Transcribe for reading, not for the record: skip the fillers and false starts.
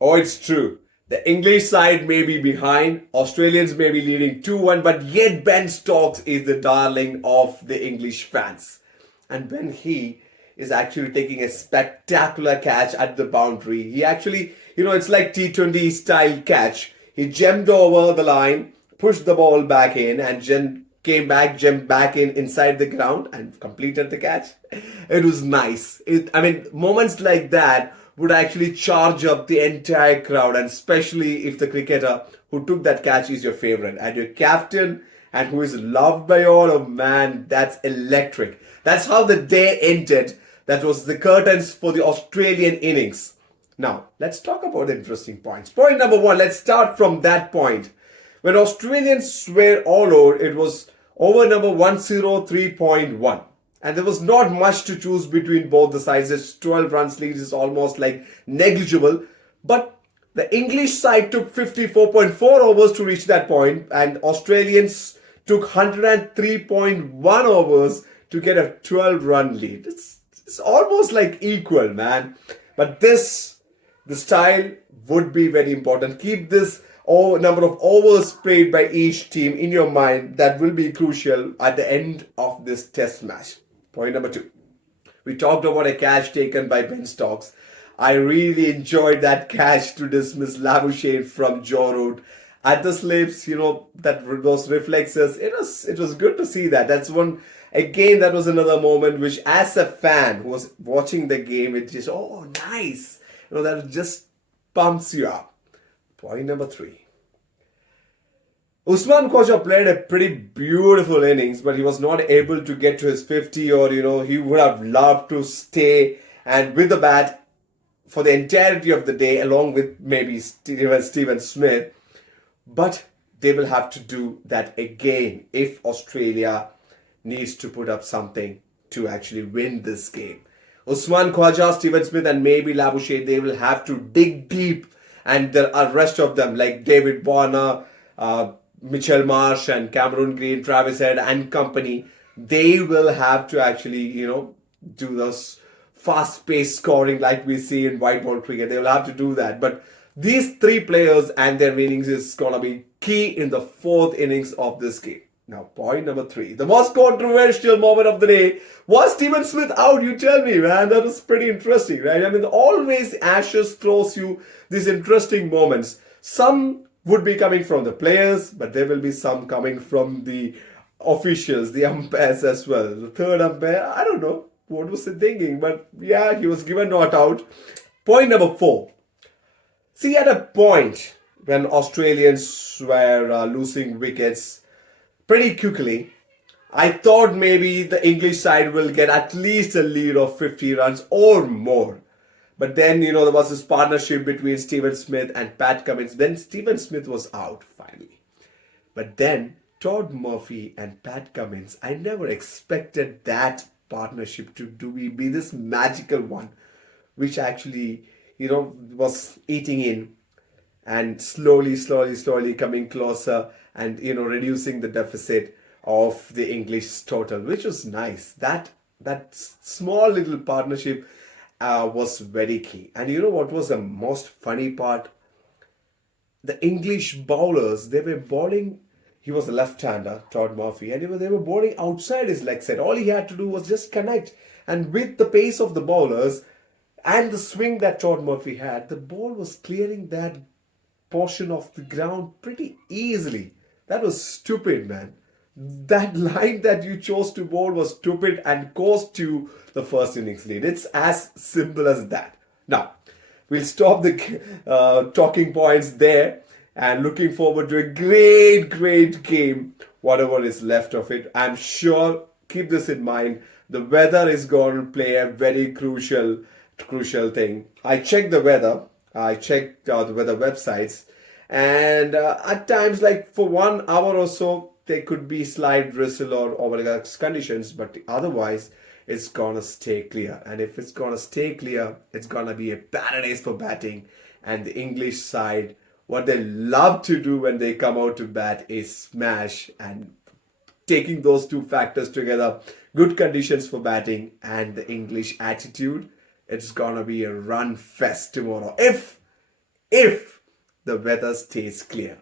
Oh, it's true. The English side may be behind, Australians may be leading 2-1, but yet Ben Stokes is the darling of the English fans. And when he is actually taking a spectacular catch at the boundary, he actually, it's like T20 style catch. He jumped over the line, pushed the ball back in, and came back, jumped back in inside the ground and completed the catch. It was nice. Moments like that would actually charge up the entire crowd, and especially if the cricketer who took that catch is your favorite and your captain and who is loved by all. Oh man, that's electric. That's how the day ended. That was the curtains for the Australian innings. Now, let's talk about the interesting points. Point number one, let's start from that point. When Australians were all over, it was over number 103.1. And there was not much to choose between both the sides. It's 12 runs lead is almost like negligible. But the English side took 54.4 overs to reach that point, and Australians took 103.1 overs to get a 12-run lead. It's almost like equal, man. But the style would be very important. Keep this number of overs played by each team in your mind. That will be crucial at the end of this test match. Point number two. We talked about a catch taken by Ben Stokes. I really enjoyed that catch to dismiss Labuschagne from Joe Root at the slips. Those reflexes. It was good to see that. That's one. Again, that was another moment which, as a fan who was watching the game, it just, oh, nice. That just pumps you up. Point number three. Usman Khawaja played a pretty beautiful innings, but he was not able to get to his 50, or, he would have loved to stay and with the bat for the entirety of the day, along with maybe Steven Smith. But they will have to do that again if Australia needs to put up something to actually win this game. Usman Khawaja, Steven Smith, and maybe Labuschagne, they will have to dig deep, and the rest of them like David Warner, Mitchell Marsh and Cameron Green, Travis Head and company, they will have to actually, do those fast-paced scoring like we see in white ball cricket. They will have to do that. But these three players and their innings is going to be key in the fourth innings of this game. Now, point number three. The most controversial moment of the day. Was Steven Smith out? You tell me, man. That was pretty interesting, right? Always Ashes throws you these interesting moments. Some would be coming from the players, but there will be some coming from the officials, the umpires as well. The third umpire, I don't know what was he thinking, but yeah, he was given not out. Point number four. See, at a point when Australians were losing wickets pretty quickly, I thought maybe the English side will get at least a lead of 50 runs or more. But then, there was this partnership between Steven Smith and Pat Cummins. Then Steven Smith was out finally. But then Todd Murphy and Pat Cummins, I never expected that partnership to be this magical one, which actually, was eating in and slowly coming closer and, reducing the deficit of the English total, which was nice. That small little partnership was very key. And you know what was the most funny part? The English bowlers, they were bowling. He was a left-hander, Todd Murphy, and they were bowling outside his leg side. All he had to do was just connect. And with the pace of the bowlers and the swing that Todd Murphy had, the ball was clearing that portion of the ground pretty easily. That was stupid, man. That line that you chose to bowl was stupid and cost you the first innings lead. It's as simple as that. Now, we'll stop the talking points there and looking forward to a great game, whatever is left of it. I'm sure, keep this in mind, the weather is going to play a very crucial thing. I checked the weather. I checked the weather websites, and at times, like for 1 hour or so, there could be slight drizzle or overcast conditions, but otherwise it's gonna stay clear. And if it's gonna stay clear, it's gonna be a paradise for batting. And the English side, what they love to do when they come out to bat is smash. And taking those two factors together, good conditions for batting and the English attitude, it's gonna be a run fest tomorrow. If if the weather stays clear.